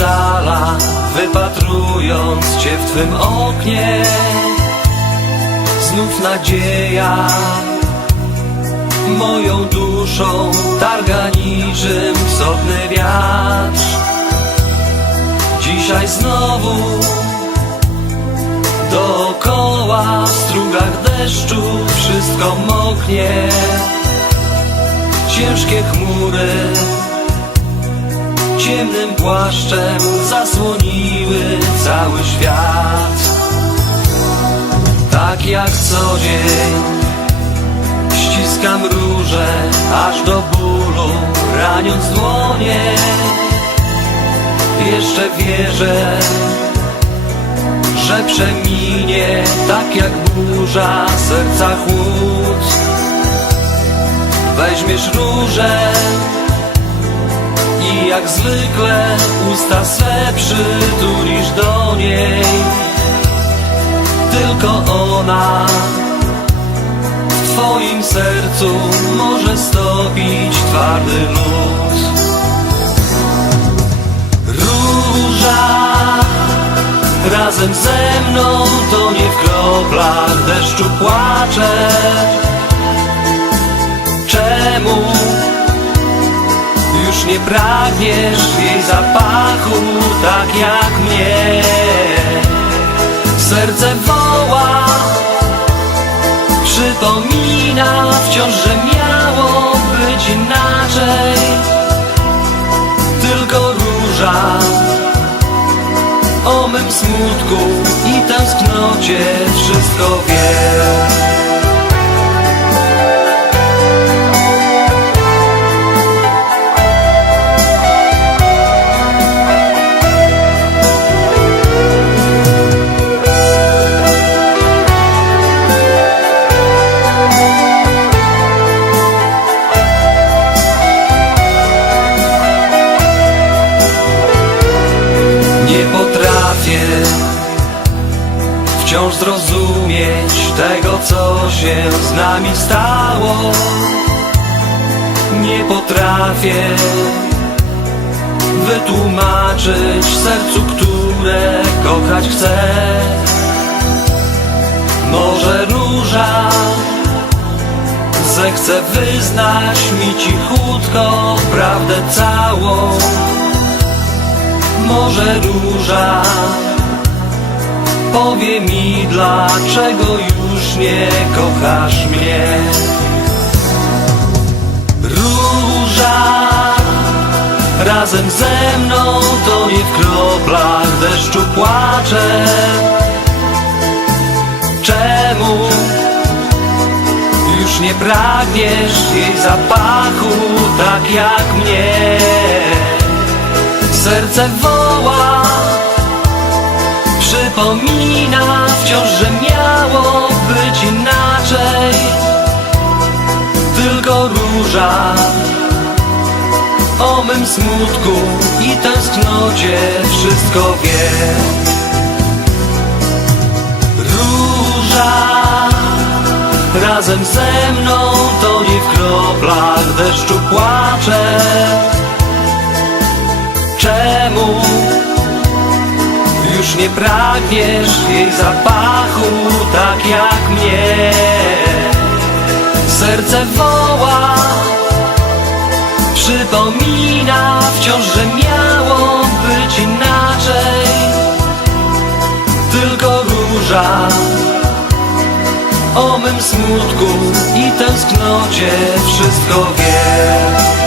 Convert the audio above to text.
dala Wypatrując Cię w Twym oknie Znów nadzieja Moją duszą targa niczym wschodny wiatr Dzisiaj znowu Dookoła w strugach deszczu wszystko moknie Ciężkie chmury ciemnym płaszczem zasłoniły cały świat Tak jak co dzień ściskam róże aż do bólu raniąc dłonie Jeszcze wierzę, że przeminie tak jak burza serca chłód Weźmiesz róże jak zwykle usta swe przytulisz do niej Tylko ona w twoim sercu może stopić twardy lód Róża razem ze mną to nie w kroplach deszczu płacze Czemu już nie pragniesz jej zapachu tak jak mnie Serce woła, przypomina wciąż, że miało być inaczej Tylko róża o mym smutku i tęsknocie wszystko wie wciąż zrozumieć tego, co się z nami stało. Nie potrafię wytłumaczyć sercu, które kochać chcę. Może róża zechce wyznać mi cichutko prawdę całą. Może róża Powie mi, dlaczego już nie kochasz mnie Róża razem ze mną To nie w kroplach deszczu płacze Czemu już nie pragniesz jej zapachu Tak jak mnie Serce woła Przypomina wciąż, że miało być inaczej Tylko róża o mym smutku i tęsknocie wszystko wie Róża razem ze mną to nie w kroplach deszczu płacze Czemu już nie pragniesz jej zapachu tak jak mnie Serce woła, przypomina wciąż, że miało być inaczej Tylko róża o mym smutku i tęsknocie wszystko wie